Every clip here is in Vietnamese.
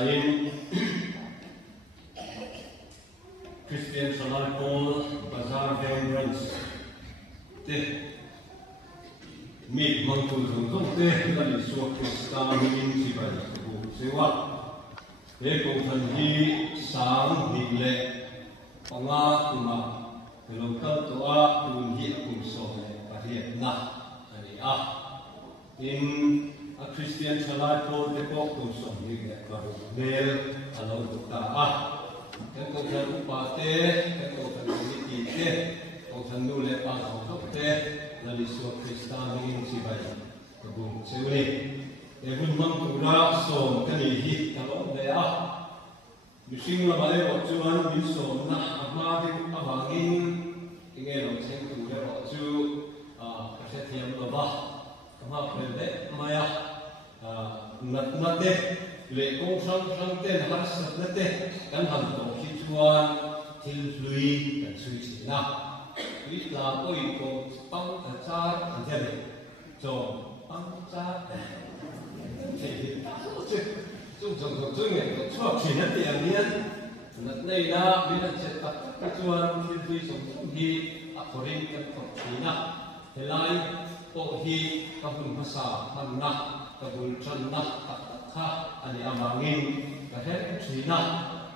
Sain Christian Salai Paul Bazar Vibrance Te Meet Montul Zong Te Lali Suak Star Min Sibai Bu Sewa Te Kong Than Hi Sang Higle Panga Tuma Local Toa Tun Hi Kum So Pariat Na Ani In a Christian Salai Paul Te Kong Kum So Higle Karu Mel Alo Ta Kan kau jan upate, kan kau jan unikite, kau jan nule pasang te, lalu suap Kristen ingin sibai kabung seuni. Ebun mangkura som kan ihi kalau daya. Musim labalai waktuan bisom na amadi abangin ingin orang cengkure waktu kesetiaan lebah, kama perde maya nat deh. Lệ công sang tên hát sập đất tên căn hầm tổ khi chuan thiên lui cần suy chỉ na ít là tôi có băng cả cha thành thế này cho băng cha thì chung chung này có chua chuyển đất tiền nhiên đất này là bên là chết tập cái chuan thiên lui sống hi according to the na thế lại bộ hi các vùngภาษามันna các vùng chân na ha ani amangin kahen thina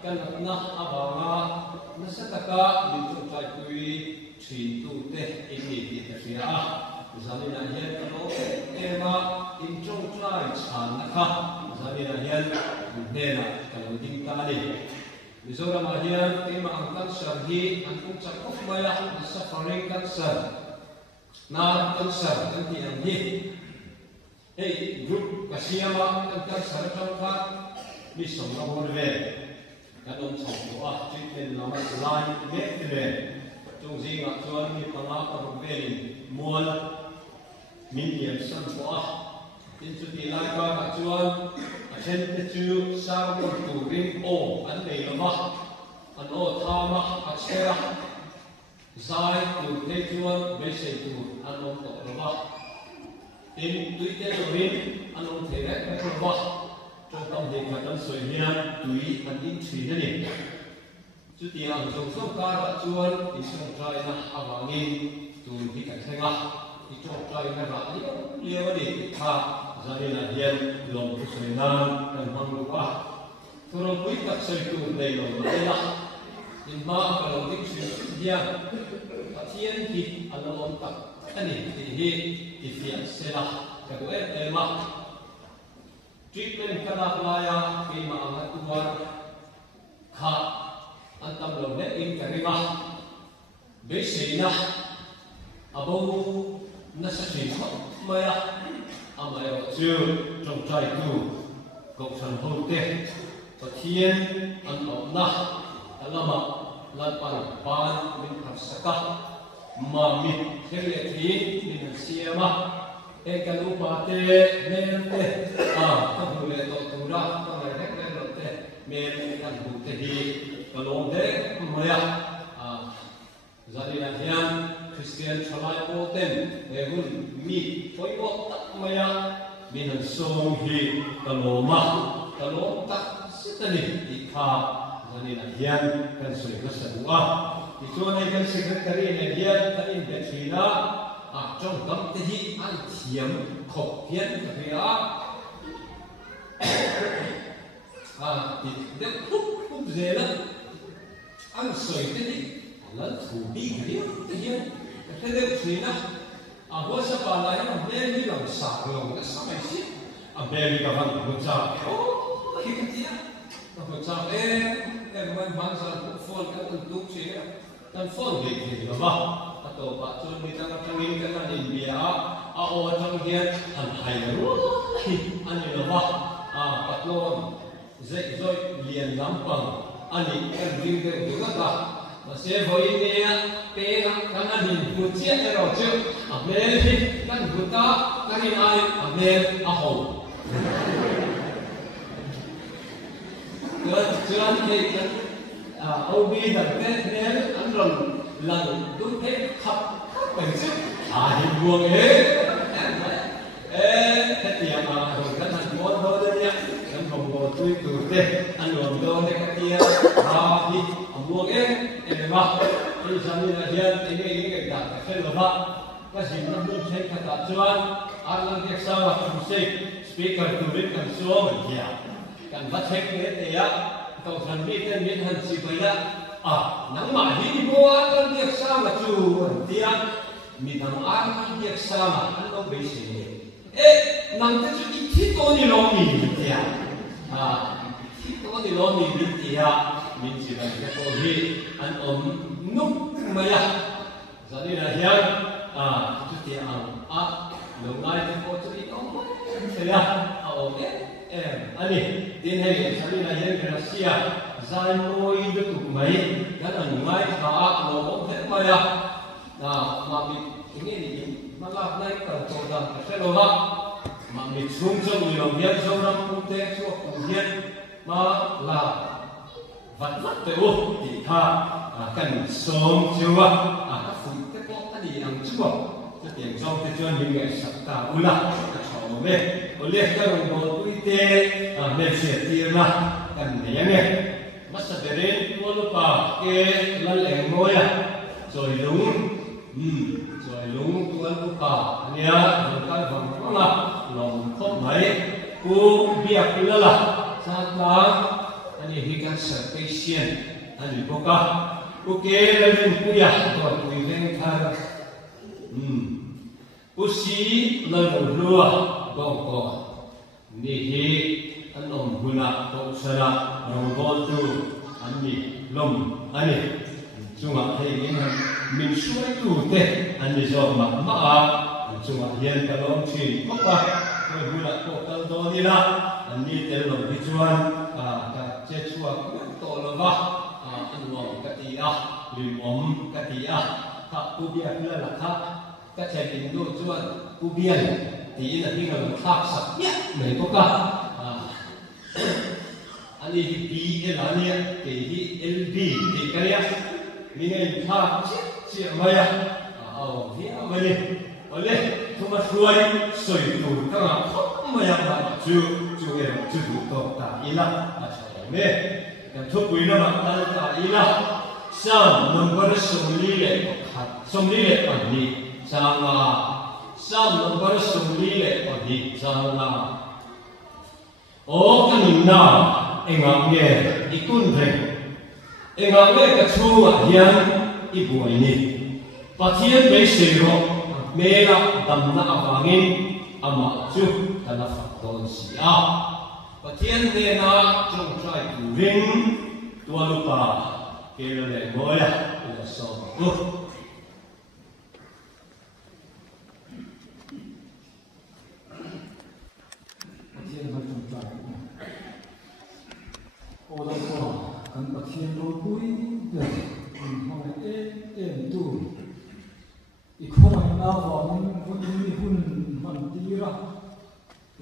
kan na awanga nasataka bitu tai pui thin tu te inni ti ta sia zamina hian kano ema in chong trai chan na kha zamina hian nena kalo ding ta ni Mizoram hian ema ang cancer hi ang kung chak of maya suffering cancer na cancer kan ti ang hi Hey, group kasiyama kan sarapka ni som na borve kanon chong to treatment naman line getve chung jinga chuan ni panga ka robelin mol million san po tin chu ti lai ka chuan a chen te chu sa ko tu ring o an nei lama an o thama a chera zai tu te chuan be se tu an on to lama in Twitter rin anong theret na proba trong tâm hình và tâm soi hiền tùy an in thủy na ni chú ti ang trong sông ca đã chuan in sông trai na awangin tùy hi cảnh sinh à in trong trai na ra liêu đi tha gia đình là hiền lòng tu soi nan dan mang lupa thurong quý các soi tu đây lòng đây là in ma kalau tik sui dia thiên hi alom tak ani hi Ifian sela kedua tema treatment kada laya kima angat tuan kha antam lo net in karima besina abo nasasi maya amayo chu trong trai tu kok san hote pathian an opna alama latpan pan min khasaka mami khele thi min siama ekalu pate mente kabule to tura kamai hek le lote men kan bute hi kalong de maya zadina hian Christian Salai Poten egun mi toibo tak maya min song hi kaloma kalom tak sitani ikha zadina hian kan soi ka sadua Ituan ay kan secretary na diyan tanin betrina trong tâm te hi an thiam khop hian ka ria ti de phup zela an soi te ni lan thu bi ri te hian te de trina a ho sa pa la ya ne ni lam sa lo na sa mai si a be ri ka van ko cha hi ka ti na ko cha man man sa phone ka tu chi dan phone di di ba atau ba chun ni ta ka ngin ka na in bia a o chang hian an hai lo an ni lo ba patlon zai zoi lian lampang ani kan ring de du ka ma se voi ne pe na kan an in pu chia e ro chu a me ni kan bu ta kan in ai a me a ho chuan ke kan OB dan Tết anh lần lần đúng thế khắp mình sức hình buồn thế tiền mà rồi cái thành món thôi đấy nhá em không có tui tu te an lom do ne ka tia ha hi amuang ma ei sami la hian enge da ka khelo ba ka sim na mun thei ka ta chuan an lang dek sa wa tu se speaker tu rin kan so ma dia kan va thek ne te ya to than mi ten min han si bai la nang ma hi bo an dek sa ma chu tia mi dang an dek sa ma an lo be se ne nang te chu i thi to ni lo mi tia thi to ni lo mi tia min si bai ka ko hi an nuk ma ya zani la hian tu tia lo ngai te ko chu i ong se ya ani tin hei zani la hian ka sia zai moi de tu mai kan an ngai tha lo ong te ma ya ma mi nge ni ma la nai ka to da se lo la ma mi chung chung ni lo hian zo ram pu te chu ku hian ma la vật vật tới ô thì tha cần sớm chưa các phụ các con cái gì ăn chưa cái tiền trong cái chuyện những nghệ sắp ta ula cái chỗ mẹ ở liệt cái đồng hồ tuổi tê mẹ sẽ tiền là cần để nghe mắt sẽ đếntua lúc vào cái lần lẻ ngôi rồi lúng tua lúc vào nhớ rồi cái vòng đó là lòng không mấy cô biết cái là sao đó ani hikan certification ani boka oke lalin puya to tuileng thar usi lalung lua gongko ni hi anom huna to sala rongol tu ani lom ani chunga hei min suai tu te ani zo ma chunga hian kalom chi kopa ko huna ko kal do ni la ani tel lom hi chuan chế chua to lo va an wong ka ti lim om ka ti ka ku bia la la kha ka che bin do chuan ku bia ti na hi ga thak sak ya mai ko ka ani hi bi e la ni ke hi lb ti ka ya mi ngai thak chi ma ya hi ma ni ole tu ma suai soi tu ka ma ya ba chu e chu tu to ta ila mẹ làm thuốc quý nó bằng tay ta ý là sao mình có được sống lý lệ ở đi sao mình có được sống lý lệ ở đi sao cái mình nào anh ngọc nghe đi cún rình anh ngọc nghe cái chú hiền đi buổi nè và thiên mấy sự rồi mẹ là đầm na vangin ama chú ta là phật tôn sĩ và thiên thế na trong trai tu vinh tua lupa kêu lệ ngôi là so tu thiên văn trong trai ô đâu có cần bậc thiên đôi cuối được họ em tu ít không ai nào vào mình vẫn đi hun mình đi ra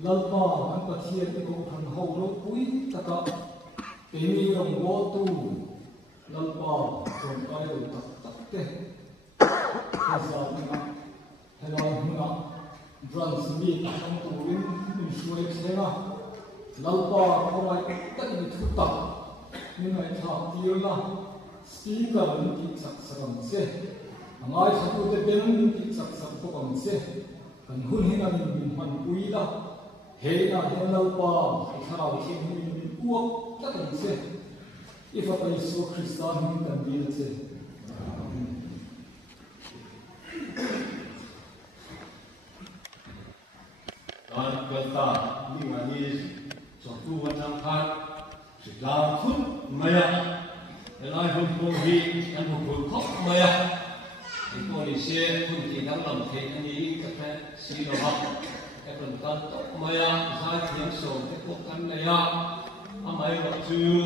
lalpa an pathian te ko than ho lo pui taka pemi rong go tu lalpa chon kai lo tak te kaza na helai huna drums mi ang tu in suai sena lalpa ko mai tak ni thu tak ni mai tha tir la speaker ni ki sak sakam se angai sabu te ben ni ki sak sak ko kam se kan hun hina ni man pui la hei na hen lau pa thao thiên min uok ta kan se ifa pa Yesu Krista hin kan bi se an kata ni ngani so tu wa chang khat la khut maya elai hon ko hi an ko khop maya ko ni se kun ti dang lam the ani ka ta si lo ha cái phần con tốt maya hai tiếng sổ cái cuộc ăn này mấy loại chữ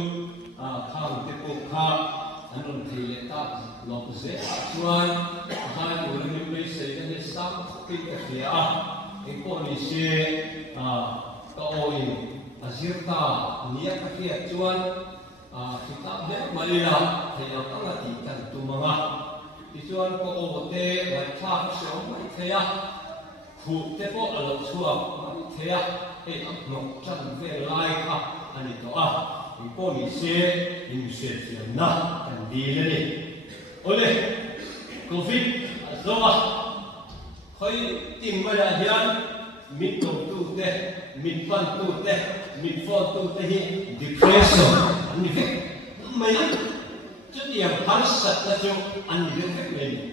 khang cái cuộc kha anh làm thì lệ ta lọc dễ chuan hai buổi lên bây giờ cái sáng cái gì cái con này sẽ cái oi azirta nia cái kia chuan kita hết mấy là thì nó tăng là chỉ cần tu mà thì chuan có ô tê và cha sống mấy thế khu thế bộ ở lộc xua thế à ấy ngọc chân về lại à anh ấy đó à mình bộ mình sẽ tiền na anh đi lên đi ôi đây covid rồi à khơi tìm mà là hiện mình cầu tu thế mình phân tu thế mình phone tu thế hiện depression anh ấy biết mấy chút điểm phán sạch là cho anh ấy biết mình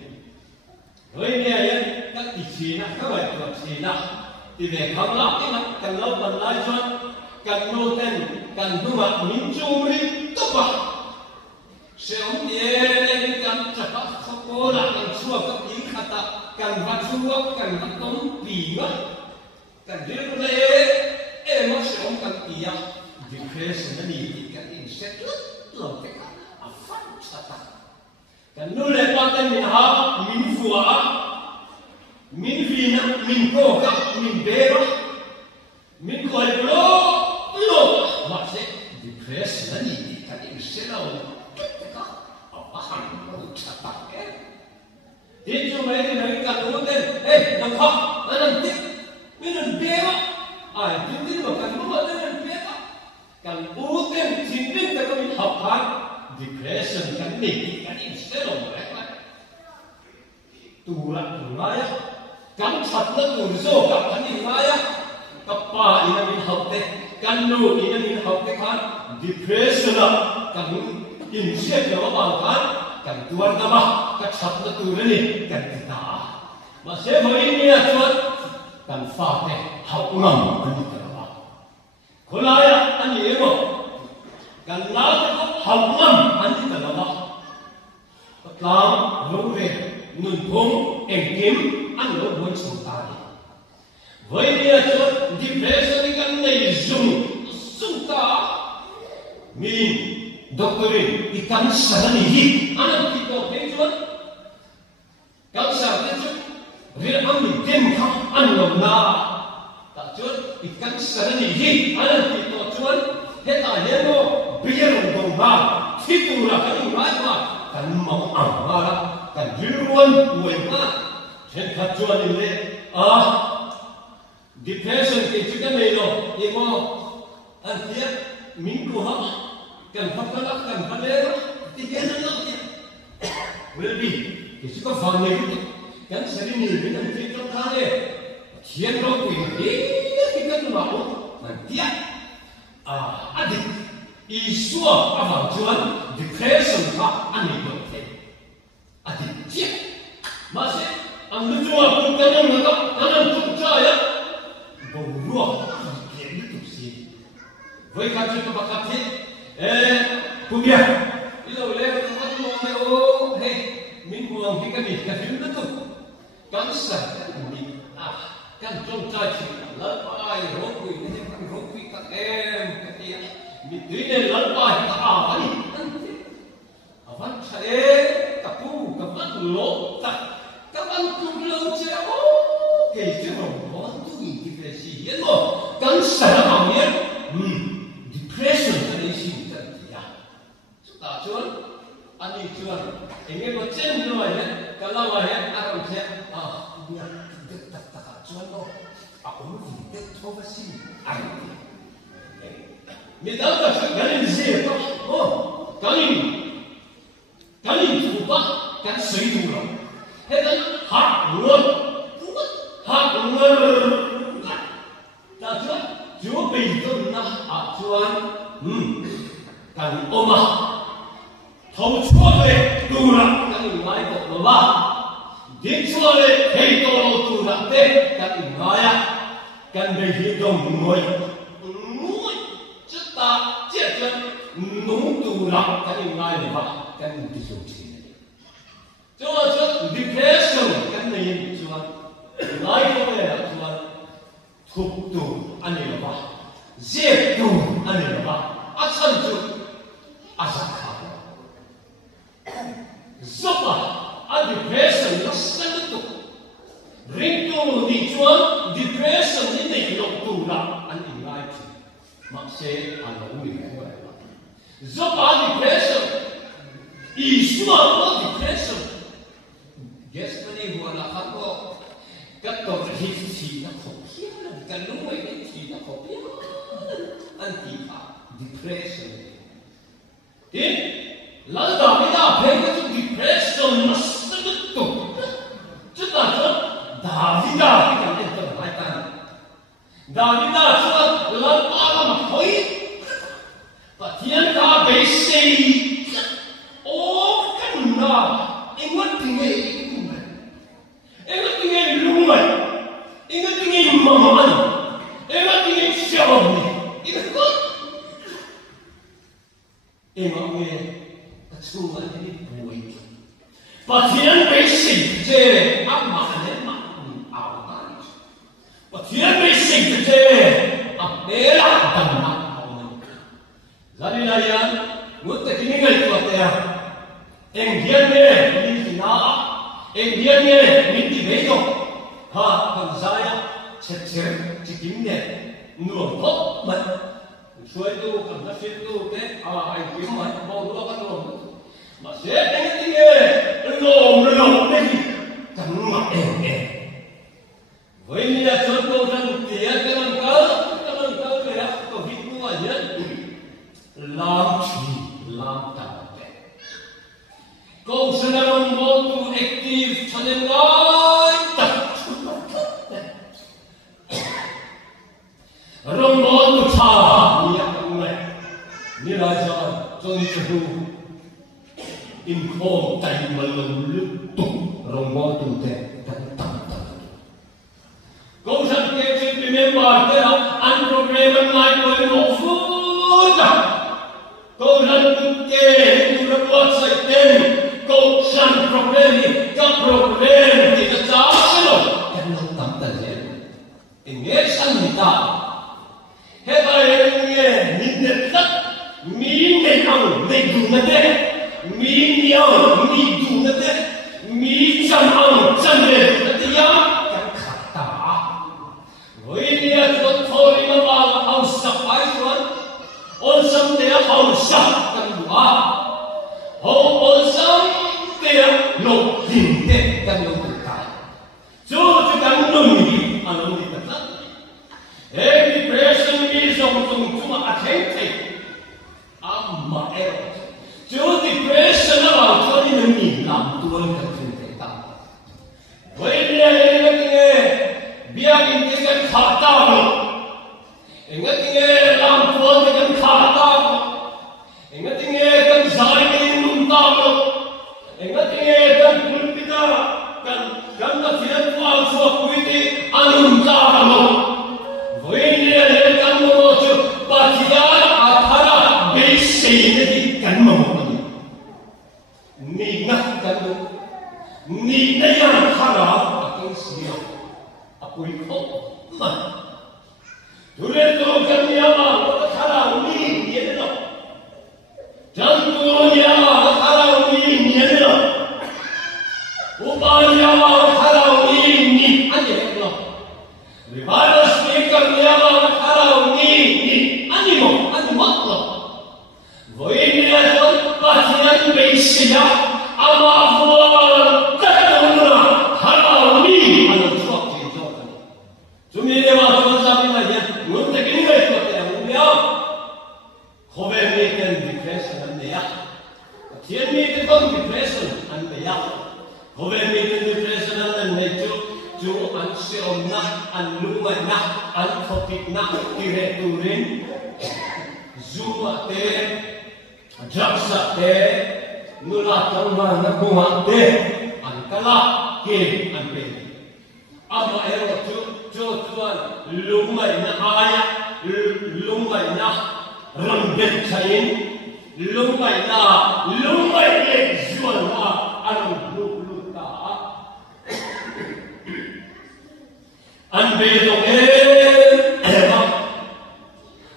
rồi nè các tỷ phí na các bài tập phí na thì về không lắm cái nó cần lâu cần lại cho cần nô tên cần thu hoạch miếng chung đi tốt à sẽ không nhẹ lên cần chặt các cô là cần xua các ý khát ta cần vắt xua cần vắt tống vì nó cần riêng cái đấy em nó sẽ không cần ý à depression nó đi thì cần insect rất lâu cái à phát chặt ta cần nô lên quan tâm mình ha mình phù mình vì nó mình cố gắng mình bé đó mình gọi lo mà sẽ depression là gì cái gì sẽ đâu ở hàng nó chặt tắt cái thế cho mấy cái này cần đúng tên ê đừng khóc nó làm tiếp mình làm bé đó ai chúng tin vào cần đúng là nó làm bé đó cần ưu tiên chính định là mình học hành depression cái gì sẽ đâu mà tu lại kan chat na tu zo ka ani ngaya ka pa ina min hautte kan nu ina min hautte khan depression kan in siat lo ba khan kan tuan ka ba ka chat na tu ni kan ta ma se mai ni a chuan kan fa te hau ngam ani ka ba khulaya ani emo kan la ka hau ngam ani ka ba tlam lo ve nun phung em kiếm ăn lỗ muốn sống ta với địa chốt depression cái này dùng ta mình doctorin ikan sana ni anak kita penjual kalau saya penjual dia ambil dem kah anak na tak jual ikan sana ni anak kita jual heta heno biar orang ba tidur lah kan orang kan mau angara kan jiruan buat apa trên thật chuan đi lên depression thì chúng ta này rồi nhưng mà anh biết mình cũng học cần học cái đó cần phải lên thì cái nó thì bởi vì thì chúng ta phản này cái sẽ đi nhiều đến anh thấy trong tháng này thiên rồi thì cái nó bảo mình tiếc anh đi Isu apa tuan depression tak ani berarti adi cik masih anda jual pun kanan mereka kanan pun caya bawa dia itu sih boleh kacau tu bakat sih punya itu leh tempat tu orang oh hey minggu orang kita ni kafir betul kan sah ni kan jom cai lepas rokui ni kan rokui kat dia Tuy nhiên lớn bài ta ảo đi văn thế ta cu ta bắt lỗ ta các bạn cùng lâu chéo kể chứ không có tu gì thì về gì hết rồi cắn xả vào nhé depression cái đấy gì cần gì à chúng ta chuan anh đi chuan anh nghe có chân rồi đấy cái lâu rồi đấy anh còn xem nhà ta chuan đâu cũng gì đấy thôi mà xin anh你等等，赶紧写吧。赶紧出发，赶水土了。现在下我，大家就被动啦，专赶我嘛，头错的多了，赶紧来过了吧。点错的黑多了多了的，赶紧来呀，赶紧去动我。ta chết chân nung tù lắm cái này ngay mà cái này đi dùng gì cho depression cái này cho lại có cái là cho thục tù anh này là giết tù anh này là chân tù sát khảo giúp depression nó sinh tù ring tù đi cho depression như này nó tù lắm anh này ngay mặc sẽ ăn uống được không vậy? Do depression, isu apa depression? Guess mani buat nak apa? các tổ chức thì nó khổ kia cái lúc ấy thì nó khổ kia anti depression thì lần đầu tiên ta thấy cái depression nó rất tốt rất là tốt David cái cảm nhận của hai ta David cho lần ba mà thấy và thiên ta bị xây ô cái nào anh mất thì nghe Ingat tinggal lumai, ingat tinggal maman, ingat tinggal siapa ni, ingat kot. Ingat ni, kecuali ini buai. Pasien basic je, apa ni awal. Pasien basic je, apa lah dan awal. Jadi saya, mudah kini ngai tu ada. Enggian ni, ini sina. Enggian ni, minti bejo. Ha, kan saya cecil cikimnya, numpuk mat. Suai tu kan nasi tu deh, ai kimat bawa dua kan numpuk. Masih tinggi, lom ni, kan mak Ini ya contoh dan dia dengan kau dia kau hidup aja, lam tak. Kau sedang membantu aktif channel lain tak? Membantu cara ni apa mulai? Ni raja Johnny Cehu info tay melulup membantu deh tak. Kau sampai jadi member dia unprogram lain boleh mufud. Kau lanjut ke buat sekten. Kau san problem kita tahu kan nonton saja. Ingat sanita. Hebat ni tak mini ang medunade, mini ang medunade, mini ang candre. Nanti yang kata. Ini adalah thori nama hausa aiswan. Onsam dia hausa kan dua. Onsam dia no hinte kan no berkai. So kan no ni anu ni tak. Depression ni something cuma akhirnya. Amma so depression awak so ni lam tuan kerja tak. Boleh ni biar kita kata lo. Ingat ni lam tuan dengan kata lo. Ingat ni kan zai Ingat kan pulpita kan tidak kuat suatu ini anuncar lo. Ini kan menuju bagian antara besi ini kan mempunyai. Ningat kan lo, ningat yang harap akan siap. Aku ikut mah. Tulen tu kan dia mah harap ni dia lo. Jangan dia harap ni dia lo. Upaya harap ni aja lo. Ribalas ni kan dia harap ni animo lo. Ini adalah bagian basic awal terkena harap ni anu suatu itu. Cuma dia macam macam ni aja. Mungkin ini itu yang dia. Khobar ni kan depression anda. Tiada ni kan depression anda. Khobar ni kan depression anda itu jo anxious nak, anluman nak, anfokit nak, tireturin, zuma te, jaksa te, nulatang mana kuat te, angkala ke anpe. Apa erok jo tuan lumai na ayat, lumai na rembet cain, lumai le jual na anu luta. Anbe dong emak,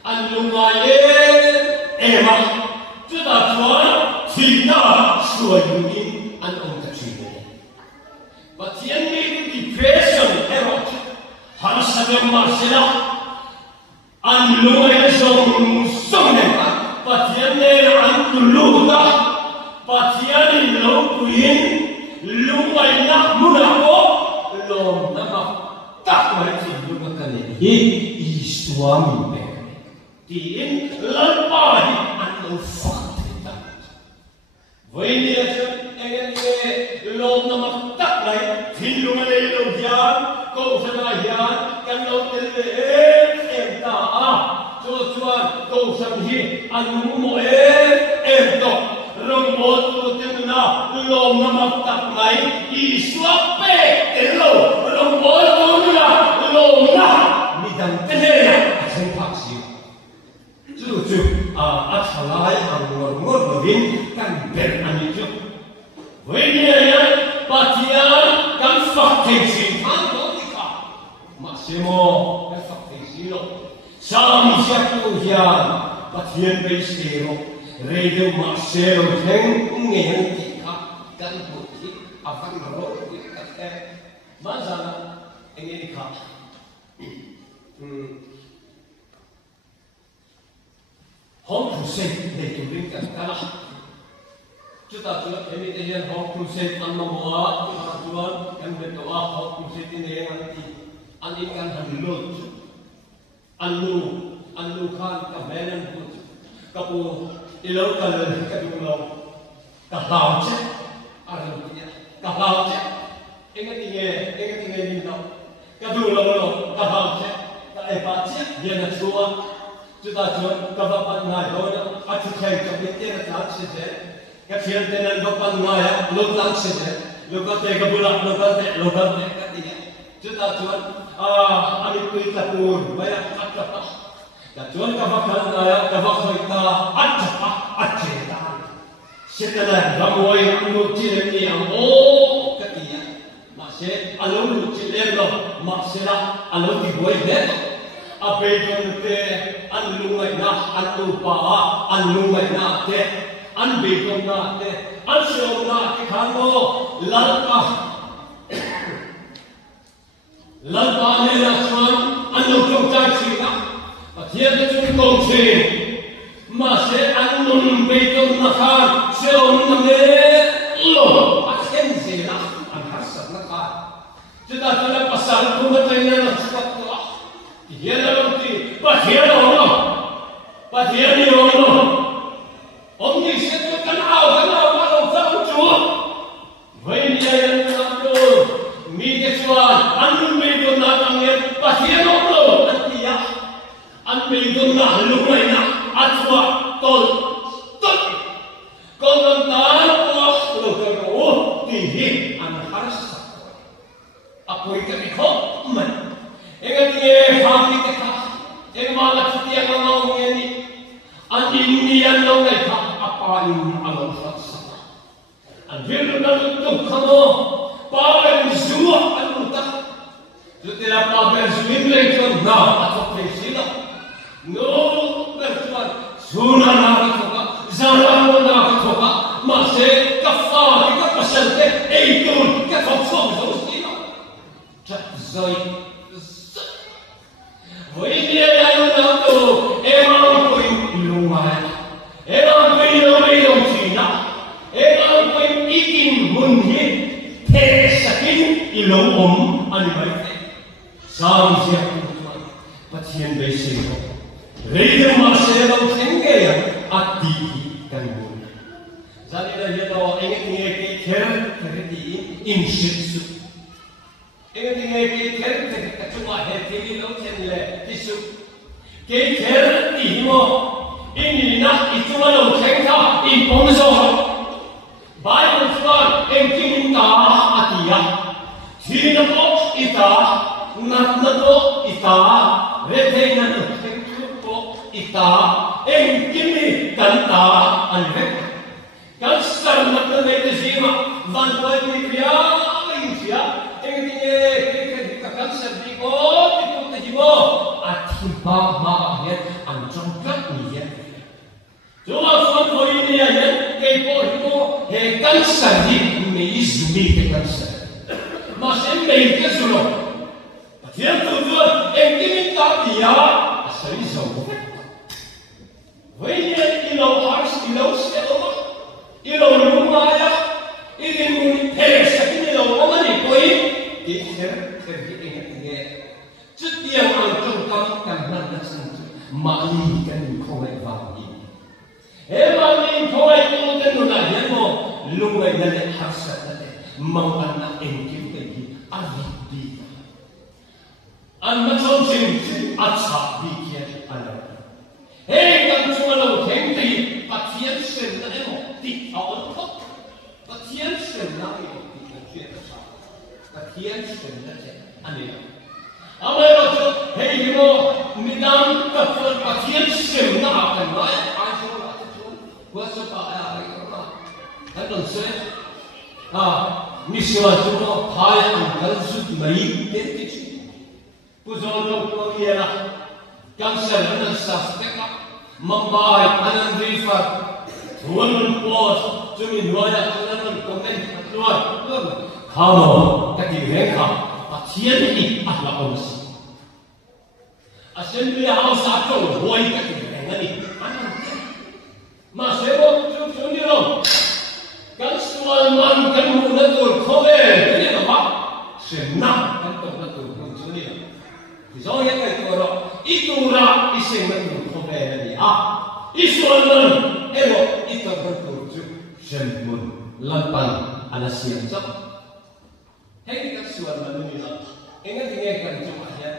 anlumai emak, sudah tuan tidak suami anong kecil. Bagian ni depression erok harus ada masalah. Anlumai song nekat, bagian ni anluta, bagian ni lukuin, lumai nak munako. lom nama tak mai tin lu ka kan hi I swami pe ti in lan pa hi an lo fa ta voi ni cha engen ye lom nama tak mai tin lu ma le lo hian ko sa na hian kan lo tel le em ta a cho chuan ko sam hi an mo em to rong mo tu tin na lom nama tak mai I swape elo rong mo na lom na mi dan te ne chen pak si chu chu a chalai ang ngor vin kan ber ani chu we ni ya patian kan fak te si an do ti ka maximo kan fak te si lo sam sia tu hian patian be stero reide maxero theng ngen ti ka kan bu ti avan ro ti ka te mazana engeni ka Hong Crusade để tụi mình cần cả là chúng ta chưa em đi đến Hong Crusade ăn mắm hoa chúng ta chưa em biết đâu Hong Crusade này ăn đi ăn hàng lúa ăn lúa khan cả bé lên cả bộ lâu cả lên cả đủ lâu cả lao chết cả lao chết em cái nghe đi đâu cả đủ lâu cả lao chết cả em bắt chết giờ là chúa chúng ta chưa các bạn ngài đó ăn chút thêm trong cái tiền là sẽ thế cái tiền tiền là các bạn ngài lúc lắm sẽ thế lúc có thể các bạn lúc có thể cái gì chúng ta chưa anh đi quay tập buồn bây giờ ăn tập các bạn ngài các bạn khởi ta ăn chết ta sẽ thế này làm ngồi ăn một chi lên đi ăn ô cái gì mà sẽ ăn một chi lên rồi mà sẽ là ăn một tí quay hết ape te an lungai na an upa an lungai na te an beton na te an shom na te khamo lalpa ne na chuan an lo chong chai chi na pathia te chung kong che ma se an nun beton na khan shom na me lo a khen se na an hasat na ka chuta tala pasal tu na te na chuat to hiện là ông gì bắt hiện là ông đi ông đi sẽ cho cái nào bắt ông sao ông chúa vậy bây giờ anh làm rồi mi cái chúa anh mi tôi nói rằng nghe bắt hiện ông rồi anh đi à anh mi tôi nói lúc này nè anh chúa tôi con ta tôi rồi cái đó thì hiện anh harus apa yang kau men Engat ye hati kita, malah setiap orang ini, Indian orang itu apa ini alam saksa. Anjir dalam tu kamu, pamer zua anuta, setiap pamer zuin lagi na atau presida, no bersuara, sunnah nak thoka, zaman nak thoka, masih kafar kita pasal ke, itu kita faham sosial, jadi Với dia yang itu, emang kau lumayan, emang kau lebih dongcina, emang kau ikin mungkin, tesakin ilmu animai, sam siap tuan, pasien bersih. Reda masih dalam tenggaya, ati kan bun. Jadi dah dia tahu ingat kerja insisu. Ingat kerja cuma hati lo cendela tisu. Kerja ini ini nak itu lo cengkah imponsor. Baik tuan, engkau tak atia. Tidak kok ita, nak ita, retain kok ita, engkau tanta alvek. Kasar nak itu sima, vantuan mikria, insia. Engkau kasar di kau itu terjimo. Atiba mahir anjongkat ni. Cuma suatu ini aja, kepo itu kasar di meizumi kasar. Masih meike sulo. Dia tujuan engkau minta dia asal izau. Wei ilau harus ilau sewa, ilau rumah ya, ini mungkin peres, tapi ilau mana ni koi? sẽ cái gì anh nghe chút tiền ăn trong tâm càng nặng là sân mà đi cái không phải vào đi em mà đi không phải tu cái nó là gì mà lúc này là để học sát đấy mong anh là em kiếm cái gì anh đi anh mà trong chuyện anh sợ đi kia anh hey các chú lâu thêm thì bắt thiên sinh là em một tí áo thóc bắt thiên sinh là em một tí cái chuyện sao bắt thiên sinh là thế anh ấy anh ấy nói cho hey you know mình đang gặp phải bắt thiên sinh là cái nói ai cho là cái chuyện quá sợ phải à cái đó anh nói xem mình sẽ cho nó phải anh cần giúp mấy cái chuyện bây giờ nó có gì là Cancer anan suspect mambai anan refer tuan pos cumi nuaya anan comment tuan kamu kaki mereka pasien ini adalah orang assembly house atau boy kaki mereka ini masih waktu cumi lo kan soal man kan munatur kowe ini apa senang kan munatur cumi lo so yang kalau itu ra iseng betul komen ni isualan ero itu betul jemput lampan ada siang jam hei kita sualan ni lah ingat kan cuma ya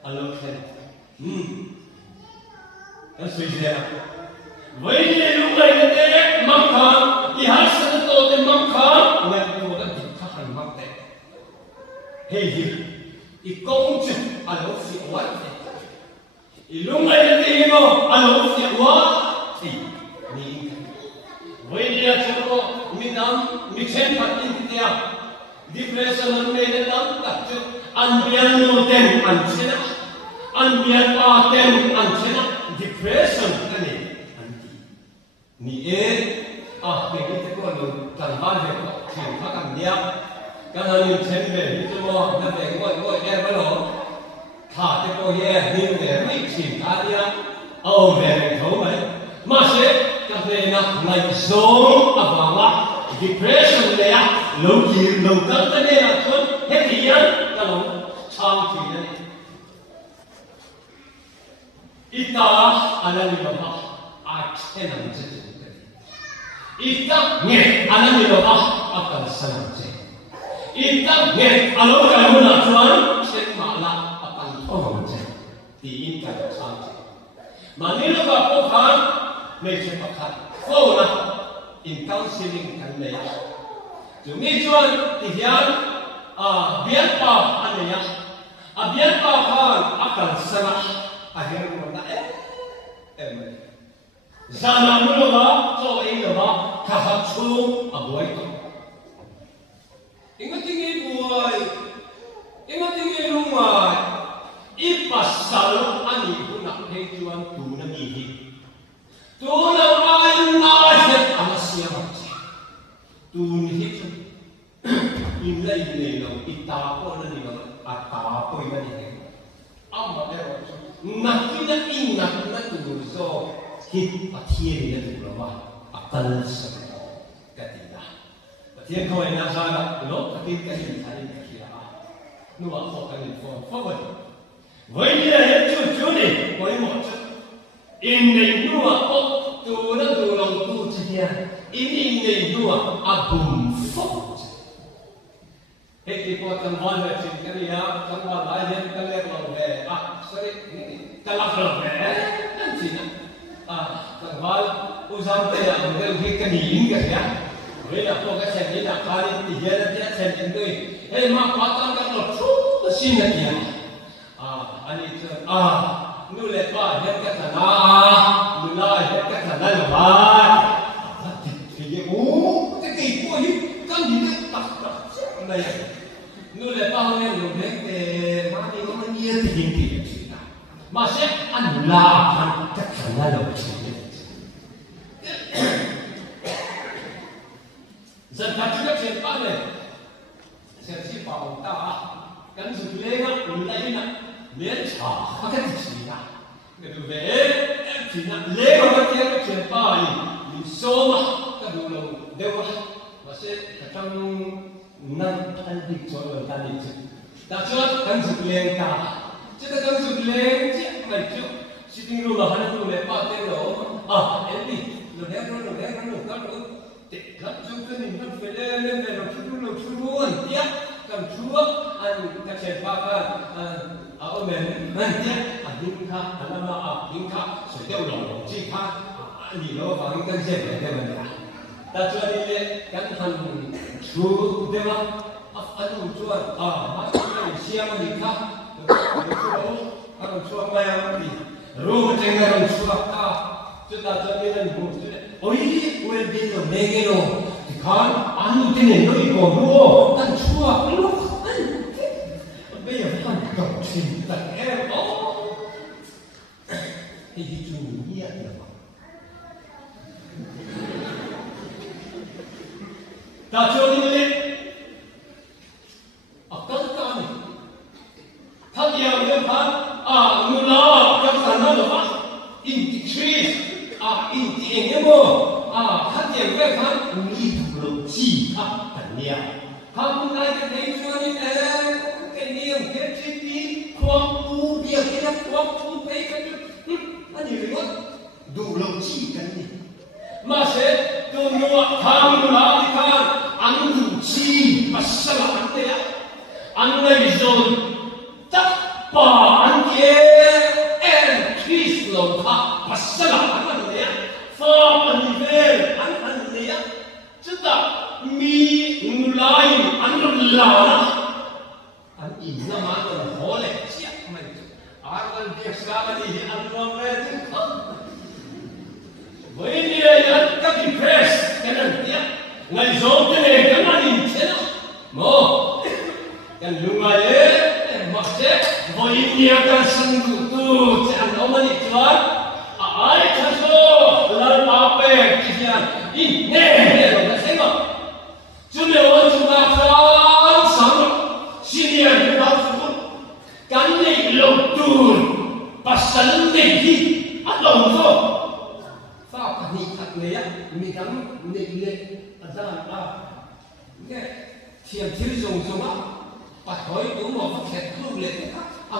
alam kan yang sudah wajib lupa ini maka ihas itu dan maka nak buat dikharan maka hei ikong je alam siawat ilung ay natin mo ano siya si ni wala chalo minam mixen patin tiya depression ang menetam katcho anbian no ten anchena anbian pa ten anchena depression kani anti ni pegit ko no tanban ko thing pakam dia kana ni chenbe ito mo na be ko ba lo thả cái cô ye hiu về mấy chìm ta đi về thấu vậy mà sẽ cái này là ngày số vào lá depression này lâu gì lâu cất cái này là thôi hết thì á cái lâu sang thì này ít ta anh em đi vào thế nào chứ ít ta nghe anh em đi vào akan senang chứ ít ta nghe anh em cái muốn là chuan sẽ mà là orang macam diingat sahaja. Mana kalau kan macam apa? Oh lah, in counseling kan dia. Cuma cuan tiada biar apa anda ya? Biar apa kan akan salah akhirnya mana Zaman dulu so ini kahatsu abuai. Ingat tinggi buai, ingat tinggi rumah. Ipasal ani punak hejuan tu nangihi tu nawan najet amasya tu nihit inlay lo itapo na ni atapo iba ni amma pero nakina innak na tu so hit patien na tu ba akal sa katida patien ko ay nasa lo katit kasi tali kira nuwa ko kanin forward vậy là chú này với một chút in này nua tu nó tu lòng tu chi nha in này nua bùm phúc hết thì qua tầm quan về chuyện cái gì đó tầm quan lại hết cái lên lòng về sorry cái lắc lòng về cái gì đó tầm quan usam tây là một cái gì cái gì á vậy là có cái chuyện gì là khai thì giờ là cái chuyện gì đấy hey mà qua tầm cái lòng chút xin là gì ani tu nulis apa dia kata mulai dia kata lepas fikir ketipu ni kan dia tak mana nulis apa ni nulis mana orang dia tinggi cerita masih anula akan kata lepas zakat juga cerita ni cerita apa kan sebenarnya mulai nak miễn trả các cái gì cả người ta vẽ chỉ là lấy vào cái tiếng cái chuyện bài mình số mà các đồ lâu đều mà sẽ trong năm anh đi cho người ta đi chứ ta cho kan dục leng ta chứ ta kan dục leng chứ mày chứ sitting room là hắn room này ba tên rồi em đi rồi nó cắt rồi cắt chung cái này nó phải lên rồi chú luôn tiếc cầm chúa anh các trẻ ba cái ở mình anh tiếc anh hinka anh làm hinka sẽ theo lòng chỉ khác anh đi nó vào cái chân này theo mình ta cho đi lên cái thằng chú đấy mà anh cũng cho mà cái xe mà đi khác chú mày ăn đi rồi trên cái đồng chú ta chúng ta cho đi lên một chút ôi quên đi rồi mấy cái rồi thì con ăn cái này nó còn mua ăn chua lúc bây giờ ăn cọc trình tại em thì chủ nghĩa là ta cho đi lên tất cả này thật nhiều những thằng người lo trong sản nó được không in the trees in the animal thật nhiều cái thằng nghĩ được chỉ thật nhiều thằng này cái cho nên cái niềm cái chi phí khoang phu điều cái khoang phu cái anh hiểu không đủ lòng chỉ cái này mà sẽ tôi nói thằng nào thì thằng anh đủ chi mà sao là anh đấy anh này rồi chắc bà anh kia em Chris lòng thà mà sao là anh đấy Form anh về anh đấy chứ ta mi ngulai anh là anh in ra mà còn khó lệ chiếc mày anh biết sao mà đi anh làm ra thế không với điều anh các cái press cái này nhé ngày gió thế này cái mà nhìn thế nào mà cái lúc này mặc chết với điều cái sinh tu chẳng có mà đi chơi ai thật sự là bảo vệ cái gì in nè rồi nó thấy không chúng ta phải sống xin nhờ chúng ta phải cắn lấy lòng tuôn và sẵn để đi ăn lòng thôi sao cả nhị thật này á mình cắn nhị lệ ra cái thiền thiếu dùng á và hỏi cũng một phát hiện luôn lệ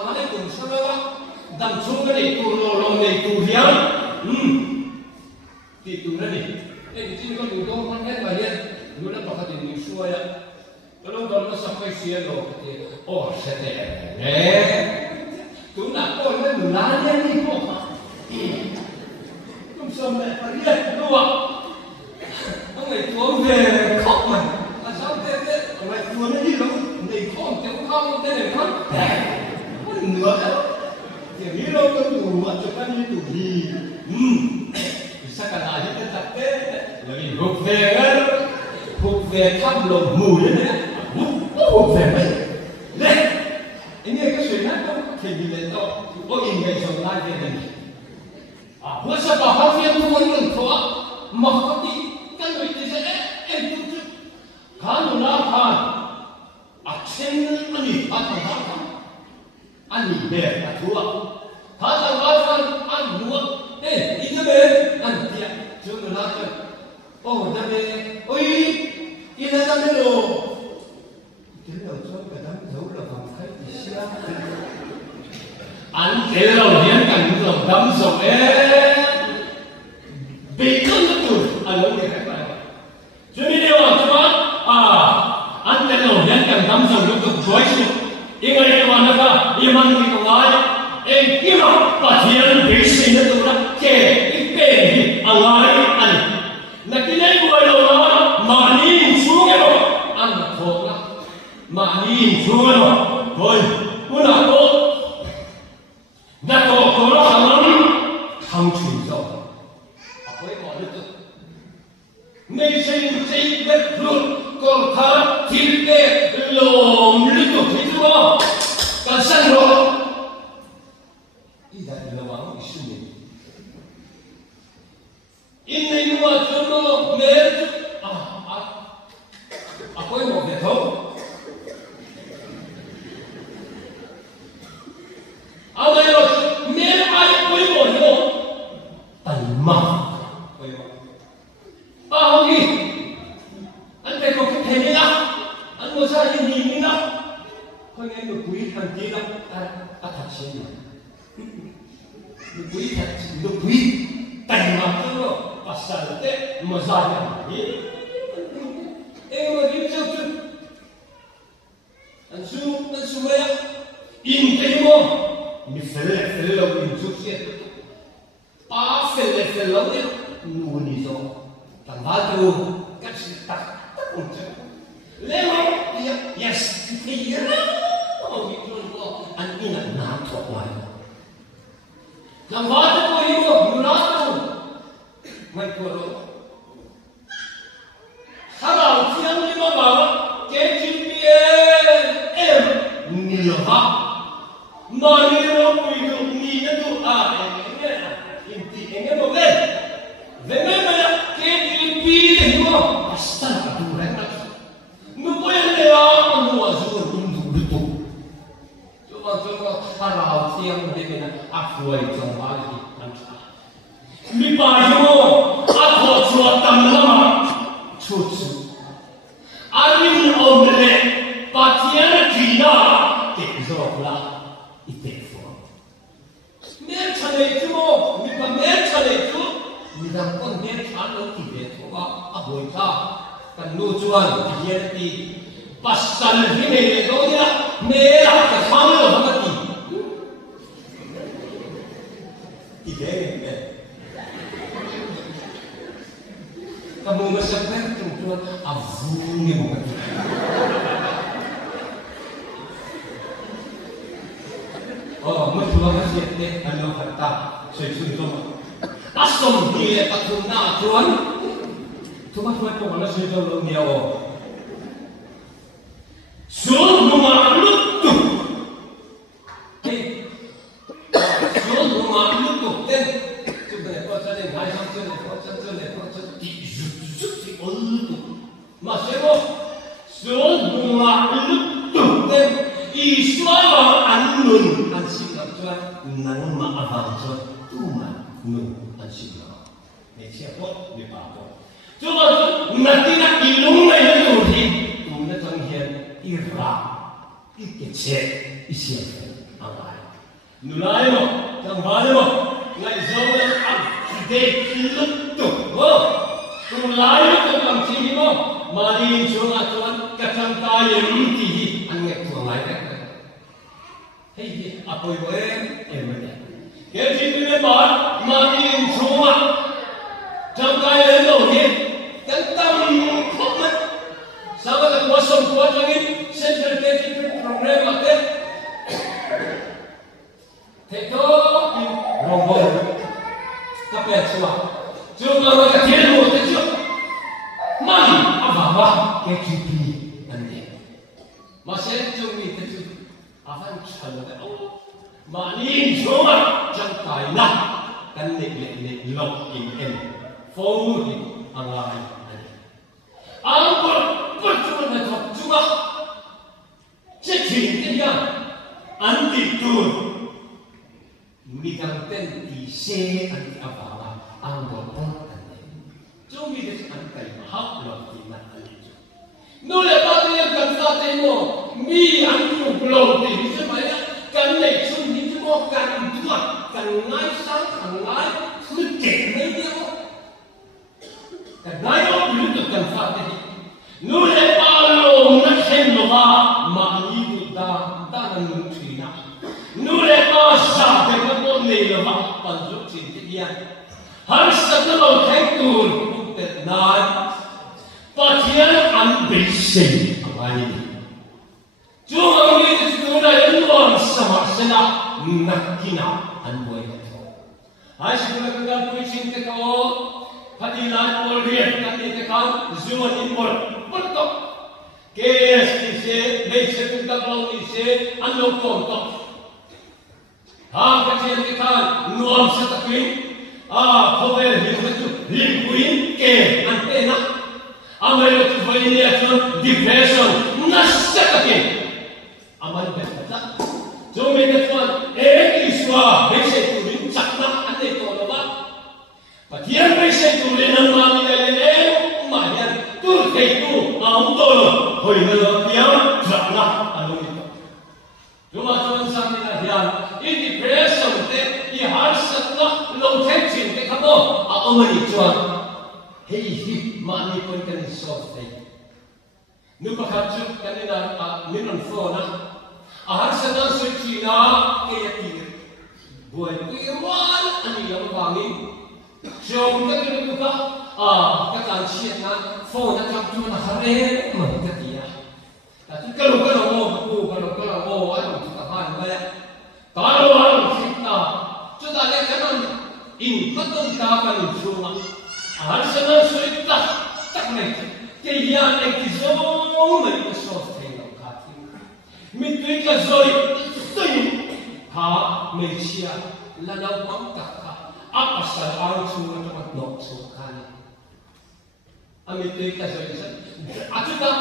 mà này cũng sao đó đâm xuống cái này tu lô lòng này tu hiếm thì tu nó đi cái chỉ có tu đâu mà hết mà hết nó đã bảo cái gì xua ya cái lúc đó nó sắp phải xuyên rồi thì sẽ thế nè chúng là con nó đủ lá lên đi cô không sao mẹ phải biết đúng không ông này tuôn về khóc mà sao thế ông này tuôn nó đi đâu này không tiếng không thế này không nữa đó thì nghĩ đâu có đủ mà cho các như đủ gì sao cả lại những cái tập thế là vì hụt về thăm lồng mùi đấy này hụt về mấy lên anh nghe cái chuyện hát không thì vì lên đó có in ngày sống lại về này bữa sau bảo hát viên tôi muốn đừng khó mà có đi cái người thì sẽ em tu chứ khá nhiều nào khá trên anh đi bắt thằng đó anh đi về là thua thằng đó anh mua ê đi chơi về anh tiệt chưa được nào chơi ra về ôi đi ra bên đồ cái đầu cho cái đám dấu là phòng khách thì sao anh cái đầu hiến cảnh rồi đám dầu bị cơn nó tụt anh nói cái này cho nên điều cho bạn anh cái đầu hiến cảnh đám dầu nó tụt xoáy xuống 이거 이만하다 이만하기도 와요 이거 바티는 백신을 돌아 개 이빼 알라이 아니 나기네 뭐요 많이 죽어요 안 보나 많이 죽어요 거의 뭐라고 나도 돌아가면 강추에서 거의 뭐랬어 내 생생의 lut còn thịt để lồm lít của thịt đó cả sang rồi đi ra thì lâu lắm đi xin mình in này mà cho nó mệt có một hệ thống đây rồi mệt ai có một hệ thống tần mà không đi anh phải có cái thế này anh mua ra những gì nữa thôi nghe lu pui tai ma tu pasal te mazaya ni ma di tu ansu ya in te mo mi fele lo in su se pa fele lo ni nu ni so tan va tu ka si ta un te le mo yes ni ra o mi tu an ina na to mai tan va tu ko yo nu na tu mai ko ro Hara tiang lima bawa KGPM nilha mari ro puido ni na tu a inti enge no ve me KGPM mo asta tu re na no puede a no azul undu tu coba hara tiang lima afwai trong ba ki anta mi pa yo a tho chua tam lama Chuchu. Arin omle patiana tina te zokla itefo. Mer chale tu mi pa mer chale tu mi dang kon mer chalo ki be thoga aboita kan nu chuan yer ti pasal hi me do ya mera ka samlo hamati. Ide kamu masakan tuan avuni bukan. Oh, muncul masih ada anu kata sesuatu. Asom dia patuna tuan. Cuma tuan pokoknya sesuatu dia oh. Semua lutu. Semua lutu. Sebenarnya kau cakap ngai sampai kau cakap Masemo semua lutu dan Islam anun ansikap tuan nang maafan tuan tuman nun ansikap. Siapa dia pakai? Coba nanti nak ilmu yang tuhi, tuman tuan hian ira ikece isian awal. Nulai mo, tang balik mo, ngai zaman am kita lutu. Tulai itu dalam sini mo, mari cuma tuan kacang kaya inti angin tuan lain. Hei, apa itu mana? Kerja itu lebar, mari cuma kacang kaya itu ni, tentang komen. Sama dengan kosong kosong ini, central education program ada. Itu robot, tapi cuma. Cuma mereka tiada tu, mari apa KGP anda. Masa cuma itu, apa cakap oh, mari cuma jangkai lah, kan nek lock in, phone angai anda. Angkor betul betul cuma cecil dia, anti tu, midang tenti se anti apa. Angkor cumi des antai mahal loh tina itu. Nolak pada yang kata temo mi angku belum di semuanya kan lek cumi itu mau kan dua kan ngai sang kan ngai sedek media kan ngai belum tu kan kata ini. Nolak palo nak hendoa mani tu dah nan tina. Nolak pasal dengan boleh lepas panjang cinta harus terlalu hektur untuk naik patian ambisi apa ini? Cuma ini sudah luar sama senak nakina anboy itu. Hari sudah kita puisi kau patilan boleh nanti kita zuan impor betul. Kes ini bisa kita lalu ini anu kontak. Kecil kita luar setakin. Power itu liquid ke antena. Ambil itu ini akan depression naskah aman betul. Cuma itu iswa bisa turin cakna ane koloma. Patian bisa turin nama ini mahyan tur itu auto hoilah tiang cakna anu itu. Cuma sampai dah ini depression te harus setelah lote chuyện cái khắp ô ông ấy chuan hey hi mà ni con cái số thế nếu mà khát chút cái này là nên làm phô na hắn sẽ nói chuyện gì đó cái gì buổi cái món anh ấy làm vàng đi trong cái lúc đó các bạn chuyện na phô na trong chỗ na hắn ấy mà cái gì à cái lúc ô anh cũng tập hành vậy cái lúc anh thích ta chúng ta lấy cái này in phát động ta cái này xuống hắn sẽ nói chuyện ta chắc này cái nhà này cái giống mình cái số thế nào cả mình tuy cái rồi tuy ha mình chia là đâu bắn cả apa salah orang semua cuma nak sukan mình tuy cái rồi chúng ta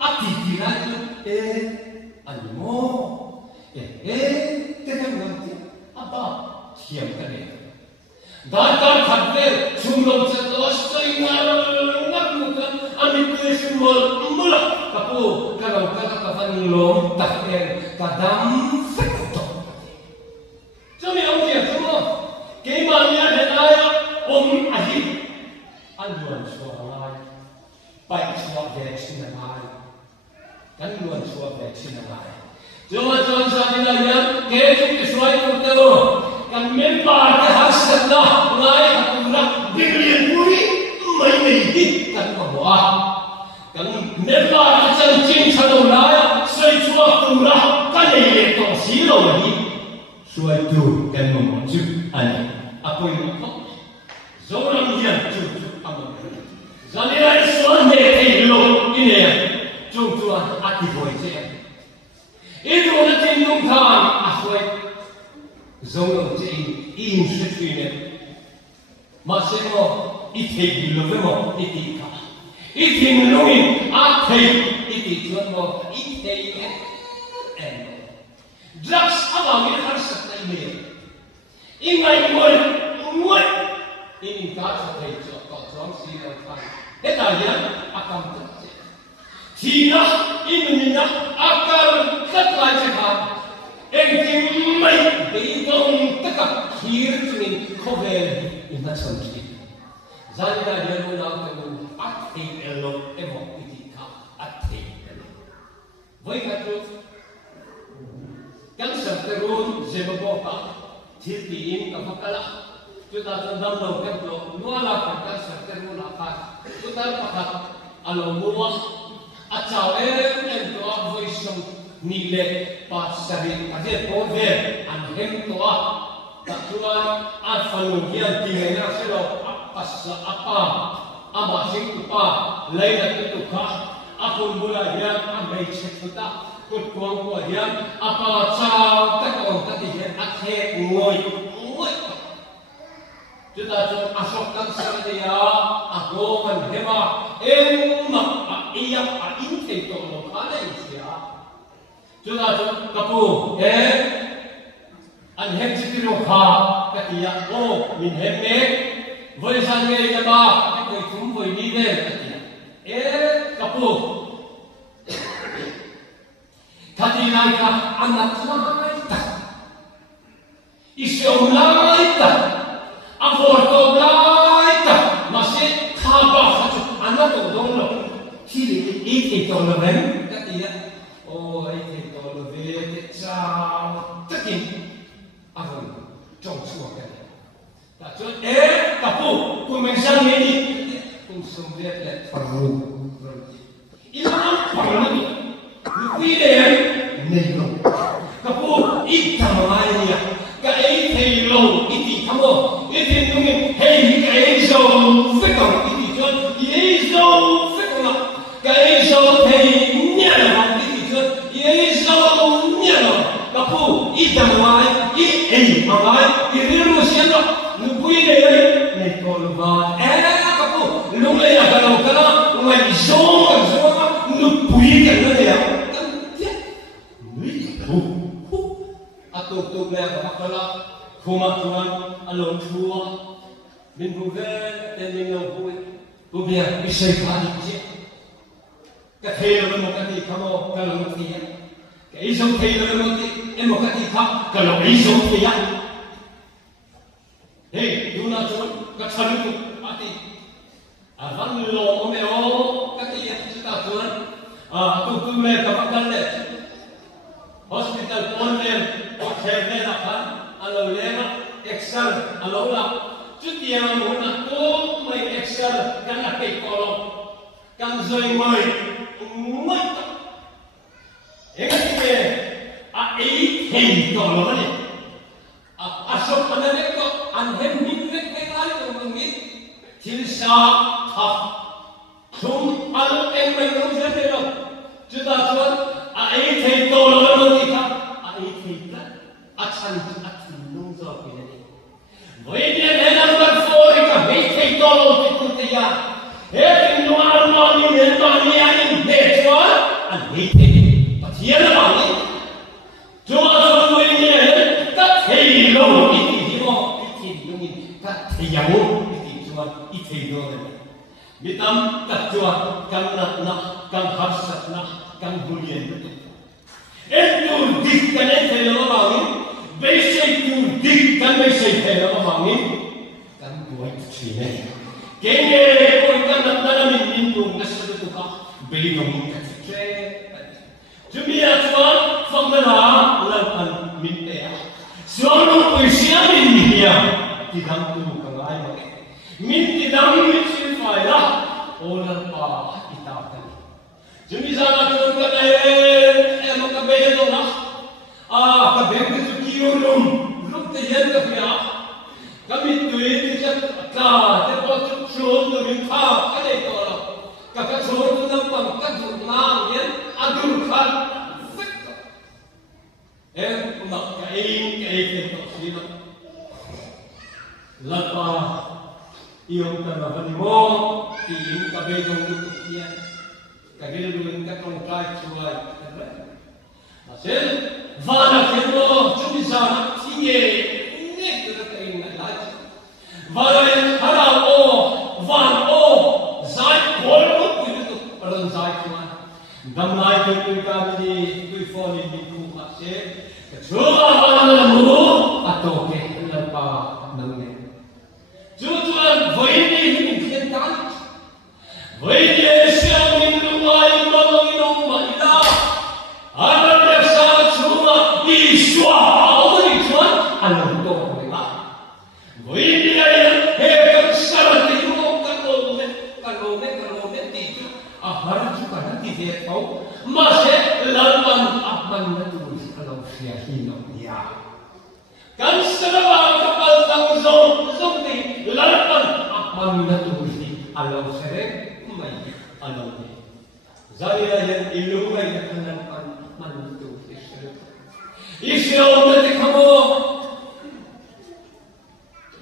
ati kira tu animo cái này ngerti apa siam cái này Datang hadir jumlah setelah bukan amin semua mula kapu kalau kapan lom takkan kadang faktor. Jadi orang dia semua kemana denaya ahli aluan suara baik suara vaksin dan aluan suara vaksin Jangan sahaja yang kerja kesuai itu kan memang hasil dah mulai akurat bilion puri mai kan bahwa kan memang akan cinta mulai sesuatu akurat kan itu silo ni suatu kan memujuk ani apa yang kau zaman yang cukup amat zaman suatu yang ini cukup akibat itu nanti nungkan akhwat Zong jing in shuine masemo ite gilovemo itika ite nungin ate ite tuamo ite en drugs awang ni harus tak ini ingai mul ini kata itu kau jom siapa kan etanya akan terjadi Tina ini akan terjadi Engkau mai beidong tekak hirjin kovel ina samsi. Zalina dia mula kamu ati elok emok itika ati elok. Voi katu kan serterun zeboka tirtiin kapakala. Kita tendam lo kento nuala kan serterun apa. Kita pakat alomua acawe ento voice nile pasari aje poder anhem toa tatuan afalugian tingena selo apa amasing tupa lain itu kah apun mula yang ambai cekta kutuang ko yang apa cao takon tatihen akhe ngoi kita tu asokkan saja agoman hema emma iya inte to lo kale sia Sudah kapu, anhem sikiro kha, katia min hemme, boleh sange jaba, koi tum boleh ni deh katia, kapu, katina ka anak laita, isyo laita, aborto laita, masih khabah anak tu dong lo, sini itu dong lo katia. Oh, ini kalau bete jauh, tekin, aku jauh suaka. Tapi kapu, kumensang ini, kumsumber le perlu. Ini perlu ni, pilih ni lo. Kapu, ikan mana ya? Kai telo, ini kamu, ini mungkin hei kai jauh, fikir ini jauh, ini jauh fikir lah. Kai jauh hei nyala. Kapu ikan mai, mai, irimu siapa? Nubui deh, nekolba. Kapu, lumai kalau mai zong, nubui kan dia. Atau tu mereka kalau kumatuan alon tua, minggu dan minggu bukan bisa kali je. Kehel mukati kamu kalau muktiya. Isong tayo mukti, mukati ka kalau isong tiya. Hey, duna mà chốn các thần tục ati văn lộ mẹ ô các cái chúng ta chốn tu mẹ các bạn cần đấy hospital pon em hotel này là kan alo lema excel alo la chút tiền mà muốn là cố mày excel căn là cái column căn rơi mày mất em cái ấy thì còn nó này số anh ấy có anh em biết cái lái của mình biết thiên sa thật chúng anh em mình không dễ thế đâu chúng ta nói ấy thì tôi là nó gì cả ấy thì là chân nung gió cái này với những cái number 4 cái ấy thì tôi là cái con trai hết nó đi đến nó đi anh để cho anh ấy thì bắt hiện là bảo ấy chúng ta nói như thế các thầy lâu ít thì họ ít thì đúng như các thầy giáo ít thì chúng ta ít thì đó này biết tâm các chúng ta cầm nát cầm hấp sạch nát cầm hùn yên em tu đi cái này thầy nó bảo như bây giờ tu đi cái bây giờ thầy nó bảo như cầm đuôi chỉ này cái này coi cái nát mình tu cái sự tu cả bây giờ mình cái chuyện chúng ta cho phong cách là phần mình để số lượng người xem mình nhiều thì đang tu cái ai mà mình thì đang mình chỉ phải là ôn tập ít tập chúng ta là chúng ta này em có bây giờ đó cái việc của chúng kiêu lúc thì hiện cái việc cái mình tùy thì chắc cả cái bao nhiêu số người mình thà cái này đó là cái số của nó bằng các dụng năng hiện ăn được khăn em mặc cái tốt gì đó lật vào yêu cần là vấn mô thì cái bây giờ được kia cái bây giờ các con trai chuột là thế và là thế đó chúng ta thì nghe cái này lại và rồi hà la ô vàng ô giải phối lúc thì được lần giải phối đâm lại cái gì cái phone đi cũng là thế chúa là mũ tổ cái là bà nâng nhẹ chúa với đi mình thiên tán với đi xem mình đúng ai mà đúng mà là anh đã sao chúa đi xóa áo đi chúa anh làm tổ này là với đi đây hệ các sao thì chúng ta cái lô này thì hari chúng ta đang đi về đâu mà sẽ lần mình nó tụi kalau dia hilang dia kan sebab kapal tang zong ni lalapan aman na tuli alaw sere may alaw ni zaya yan ilungay na kanapan man tu Israel na tikamo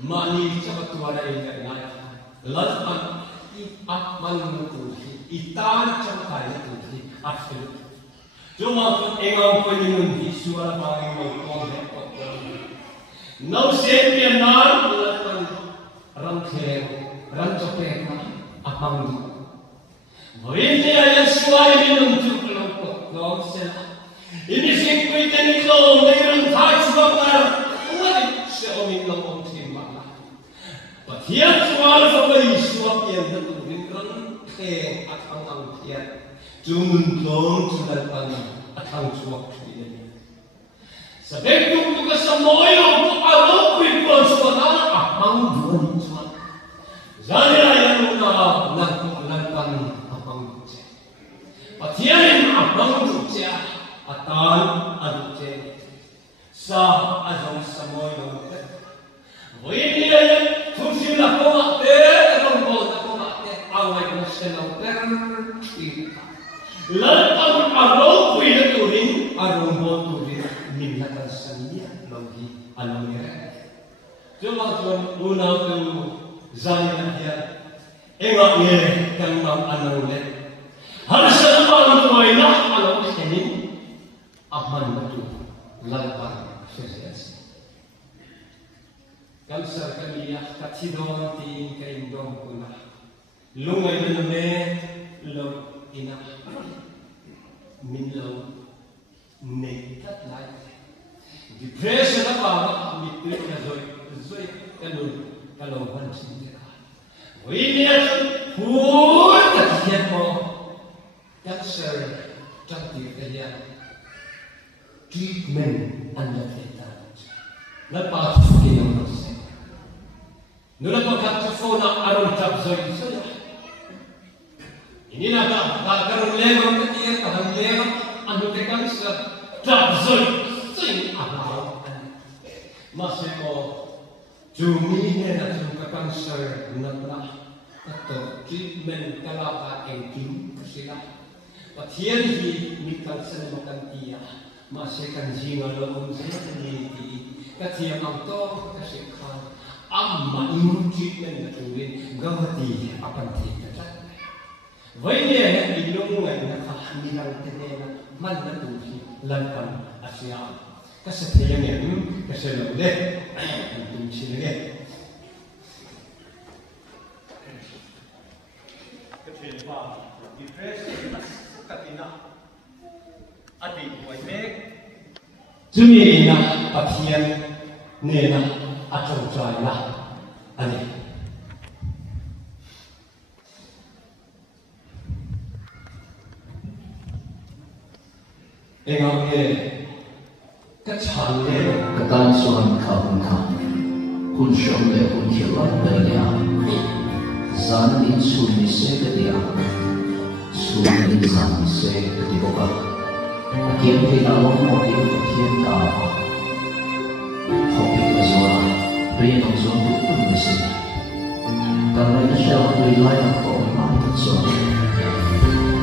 mani sa batuan ay nagay lalapan aman na tuli itan sa kaya tuli absolute cuma engkau penyusun visual bagi konsep no sempurna melakukan rancang apa itu ini ayat suara menunjuk kelompok konsep ini sekuit ini kalau dengan tak sebentar mari seorang kelompok siapa bagian suara sebagai suap yang tertuliskan akan angkiat Jumlah sudah panjang atau suap ini. Sebelum juga semua yang kalau pun suara apang dua suap. Jadi yang lakukan apang dua. Patian apang dua atan adukce. Sah azam semua yang ini yang tujuh lakukan awal nasional Lalu arong punya turin, arong turin minatan sania lagi alamnya. Cuma tuan una tu zaman dia, engaknya kan mam anaulet. Harus sama tu ayah alam ini, aman betul, lapan sesuatu. Kalau sekali ya katidoan ting kaindong puna, lungai mename lo ina. Mình lâu nền thất lại depression nó vào nó bị tuyệt là rồi cái đường kalau ban sini ini pun kajian mo cancer cantik saja treatment anda kita lepas kita proses nula pagkakafo na aron tabzoy saja ini naga karon lema katiya kahanlema ano tekan sa tabzoy sing araw masiko Jumihin at yung kakanser na atau treatment kalaka engking sila. Patiyan hi mitang sa naman tiya masih kan jinga loong sila kaniti katiyang ang to kasi kan ang maing treatment na tuwin gawati apanti katat. Vayne ilungan na kahamilang tinena man na tuhi lantan asya. Kasi tiyan yan kasi laulit ang sila yan. Kasi ba, depression katina ating buhay meg Jumi na patiyan nena atong try na ani. Engau Katan suan kaun ka, kun shom le kun kiwan belia, zan in sun ni se kedia, sun in zan ni se kediboka, akian tinawang mo akian tawa, hobi kazwa, beri ang zon tutun ni se, kamay na siya ang rilay ang ko ang mahitat zon,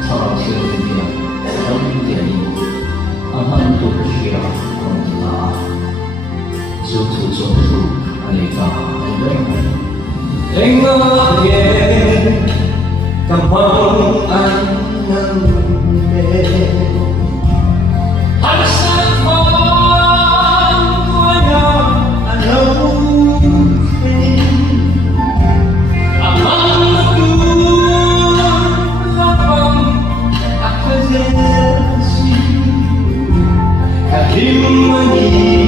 tarang siya rin niya, ang hindi ang hantuk siya. Zutu zutu alika Engah ye kampang anamne Harsan kong kuanya anamne Amang nagun lapang akazensi Kahimani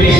Yes.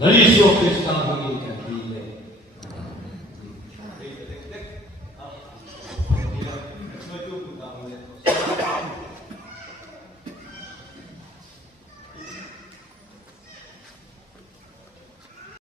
Lali so Krishna